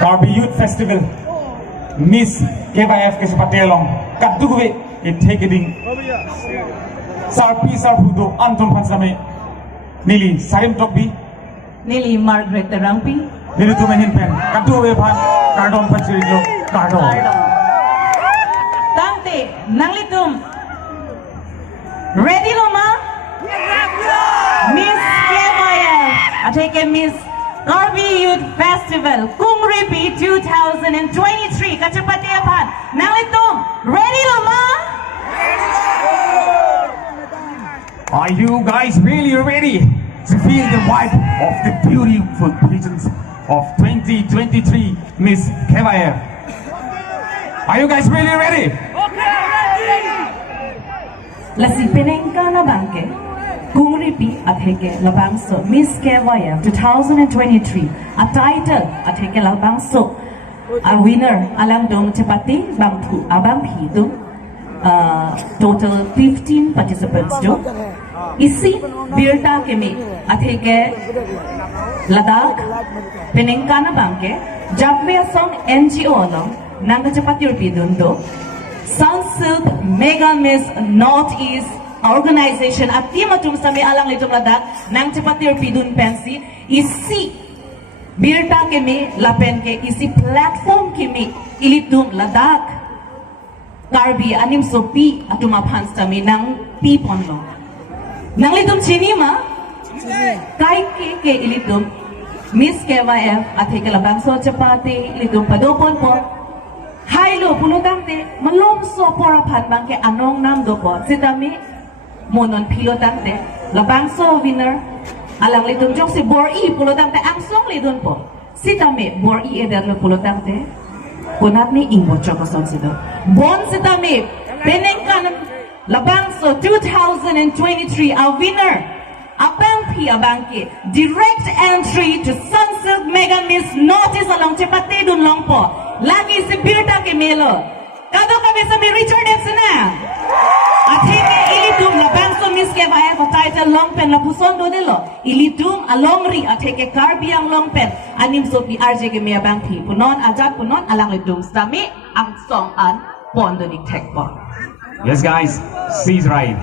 Karbi Youth Festival Miss KYF ke Patelong kadugwe it taking Sarpi Sarpudo Anton Pansame Nili Sarim Tokbi Nili Margaret Terangpi Nili Tumanin Pen kadugwe pan Cardon Pachirilo Cardon Tante Nanglitum Ready Loma? Miss KYF I take a Miss Karbi Youth Festival Kungripi 2023 Kachapatiapan Nanglitum Ready Loma? Are you guys really ready to feel the vibe of the beautiful pageants of 2023 Miss KYF? Are you guys really ready? Lasi penengka na bangke Kungripi atheke labangso Miss KYF 2023 a title atheke labangso a winner alang dong chapati bangpu abang hidu total 15 participants do isi birta kemi atheke Ladakh penengka na bangke Javia song NGO no nang chapati urpidun do Sunsilk Mega Miss Northeast Organization at timatum sa may alang litong ladak nang tipatir pidun pensi isi birta kemi lapen ke isi platform kemi ilitum ladak Karbi anim sopi atumapan sa mi nang pipon lo nang litum chinima kay ke ilitum Miss KYF at hikalabang so chapati ilitum padopon po Hailo pulutante malomso porapan bangke anong namdo po sitami monon pilotante labangso winner alang lidun jok si bori pulutante angsong lidun po sitami bori eder lo pulutante punat ni ingbo chokoson sido bon sitami penengkan labangso 2023 a winner abang pi abangke direct entry to Sunsilk Mega Miss Notice along chepate dun long po lagi si Birta Kemelo kado kami sa may Richard F. na at heke ilitum labangso Miss KYF title long pen lapuson do nilo ilitum alongri at heke Karbi ang long pen anim so pi RJ kemi abang pi punon ajat punon alang lidum stami ang song an pondo ni tekpo. Yes guys, she's right.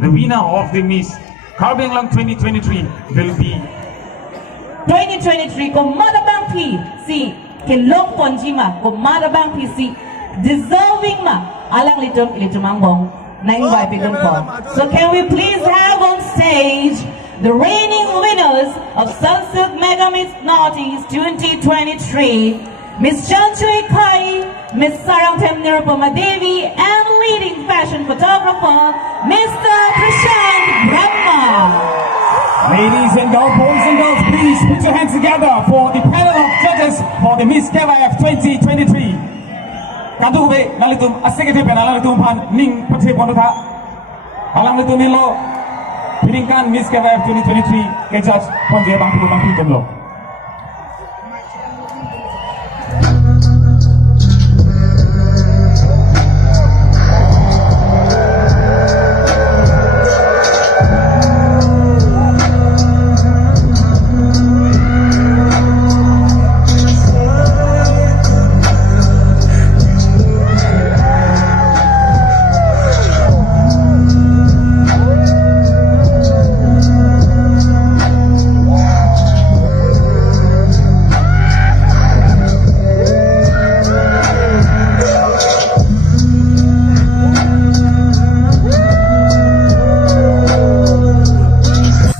The winner of the Miss Karbi Long 2023 will be 2023 ko madabang pi si Kilok Ponjima ko madabang pi si deserving ma alang litum ilitum ang bong nine wipe po. So can we please have on stage the reigning winners of Sunsilk Mega Miss Northeast 2023, Miss Chanchui Kai, Miss Sarangtem Nirupama Devi, and leading fashion photographer, Mr. Prashant Brahma. Ladies and girls, boys and girls, please put your hands together for the panel of judges for the Miss KYF 2023. Kadube nalitum asegete pen nalitum pan ning pati ponduta alam litum nilo piringkan Miss KYF 2023 ke judge ponje bangku temlo.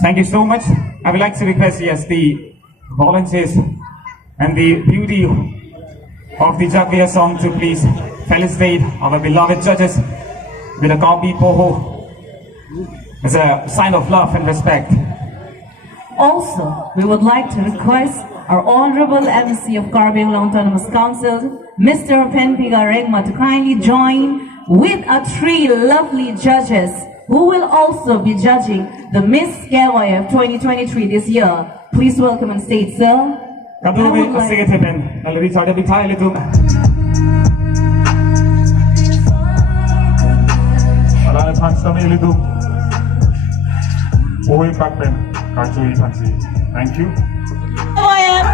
Thank you so much. I would like to request, yes, the volunteers and the beauty of the Jagvia song to please felicitate our beloved judges with a Karbi Poho as a sign of love and respect. Also, we would like to request our Honorable MC of Karbi Autonomous Council, Mr. Penpiga Regma, to kindly join with our three lovely judges who will also be judging the Miss KYF 2023 this year. Please welcome on stage, sir. Kadube asegete pen naliri sada bitay litum. Alala pansa me litum. Oy pakpen kachui pansi. Thank you. KYF.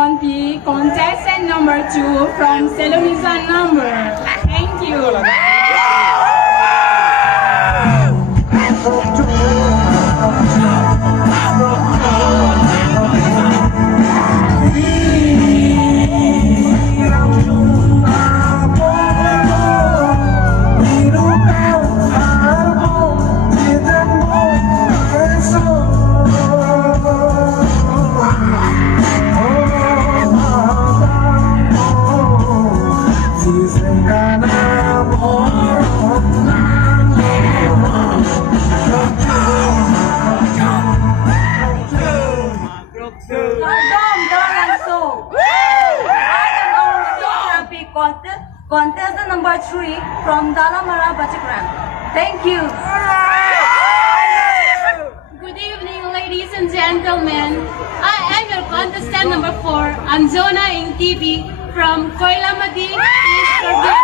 on the contestant number 2 from Selomizan number. Thank you. Taralangso. I am our geography contestant number 3 from Dalamara Bachigram. Thank you. Good evening, ladies and gentlemen. I am your contestant number 4, Anjona Ingtibi from Koilamadi, East Karbi.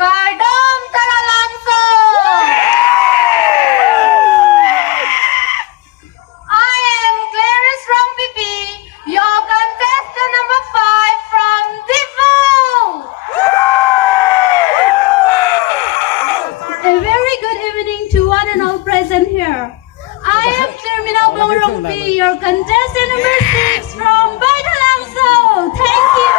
Kardom Taralangso. I am Clarice from PP, your contestant number 5 from Difu. A very good evening to one and all present here. I am Terminal Bongrongpi, your contestant number 6 from Taralangso. Thank you.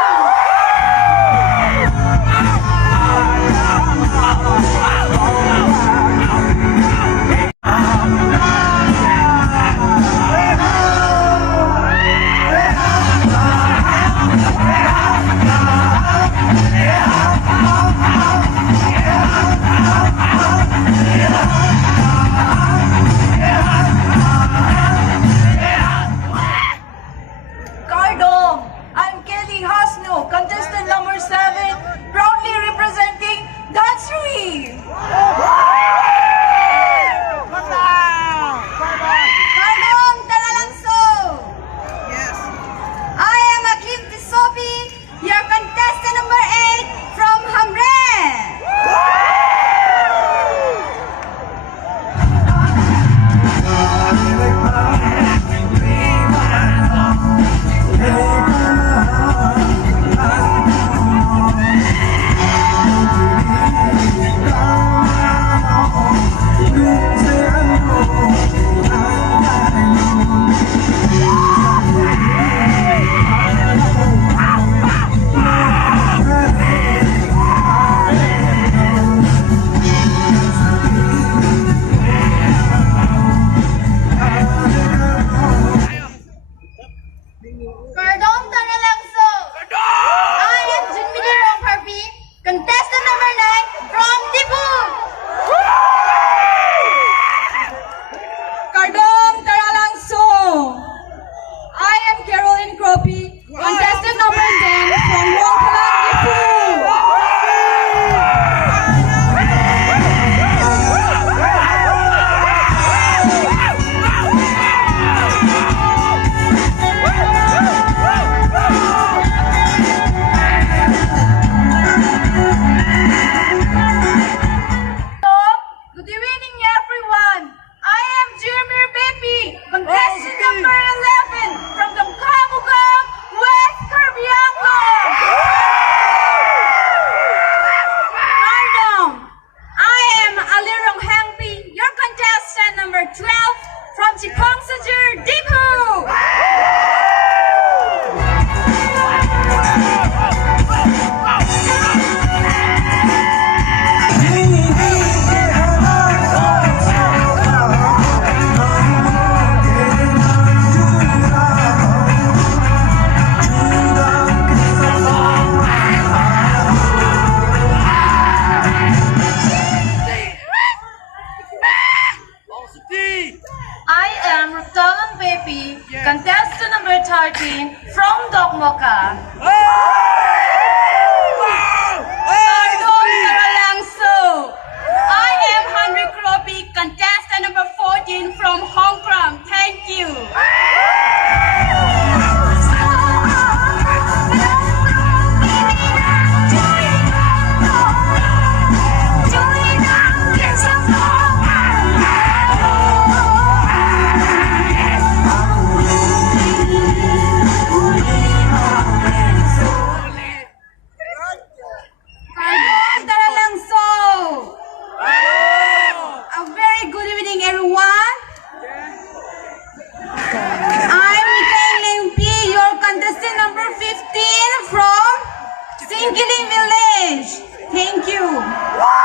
Tangkili village. Thank you.